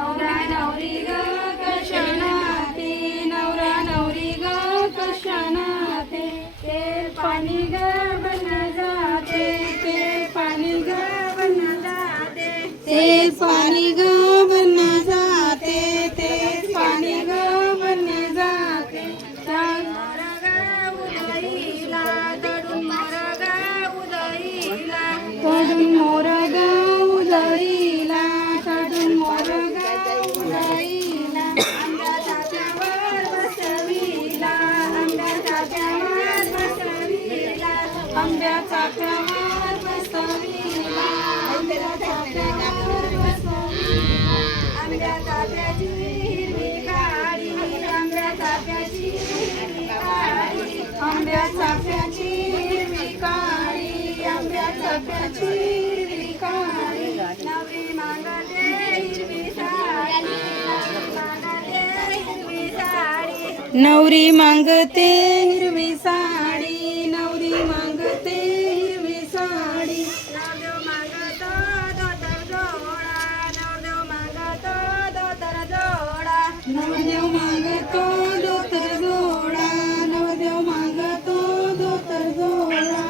नवरा नवरी ग कशानाते नवरा नवरी ग कशानाते ते पाणी ग आंब्याचा आंब्या बसविला आंब्या चाफ्यावर बसविला आंब्या हिरवी काळी आंब्या हिरवी काळी आंब्या हिरवी काळी आंब्या हिरवी काळी नवरी मागते हिरवी साडी. नवरी मागते हिरवी साडी. जोडा नवदेव मागतो दोतर जोडा. नवदेव मागतो दोतर जोडा.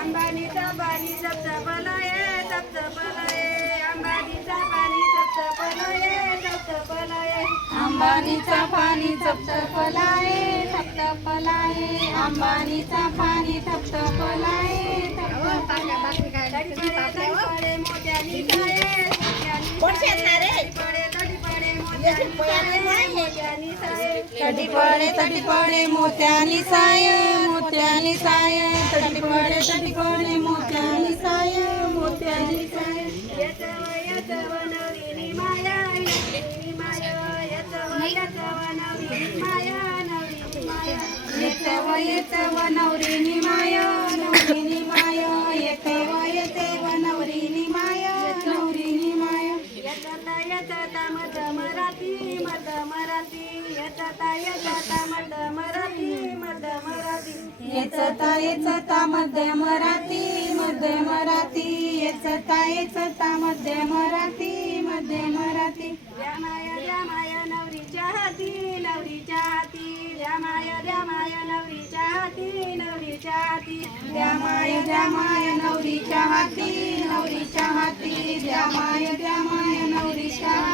अंबानीचा पाणी सप्तपलाये सप्तपलाये अंबानीचा पाणी सप्तपलाये सप्तपलाये अंबानीचा पाणी सप्तपलाये सप्तपलाये अंबानीचा पाणी सप्तपलाये मोत्यानी साये तडी पडे तडी पडे मोत्यानी साय मोत्यानी साय. तडी पडे मोत्यानी साय मोत्यानी साय. येतव येतव नवरीनी माया नवरीनी माया. येतव येतव नवरीनी माया नवरीनी माया. येतव येतव नवरीनी मराठी मराठी. येचता येचता मध्य मराठी मध्य मराठी. येचता येचता मध्य मराठी मध्य मराठी. रामाया रामाया नवरीच्या हाती नवरीच्या हाती. रामाया रामाया नवरीच्या हाती नवरीच्या हाती. रामाय रामाय नवरीच्या हाती नवरीच्या हाती. रामाय रामाय नवरीच्या हाती नवरीच्या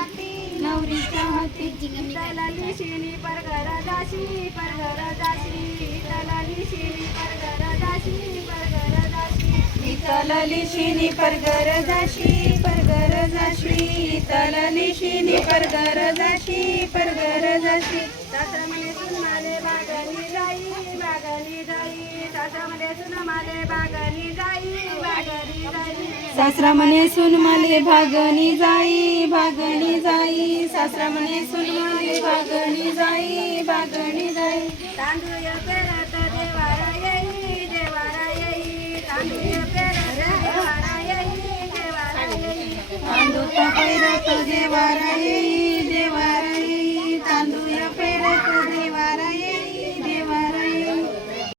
तलाली शिनी परगर दाशी परगर दाशी तलाली शिनी परगर दाशी परगर दाशी तलाली शिनी परगर दाशी परगर दाशी तलाली शिनी परगर दाशी परगर दाशी सासरमने सुनमाले बागनी जाई बागनी जाई. सासरमने सुनमाले बागनी जाई बागनी जाई सासरा म्हणे सुन मले भागणी जाई भागणी जाई. सासरा म्हणे सुन मले भागणी जाई भागणी जाई. तांदूळ पेरत देवारा येई देवारा येई. तांदूळ पेरत देवारा येई देवारा येई. तांदूळ पेरत देवारा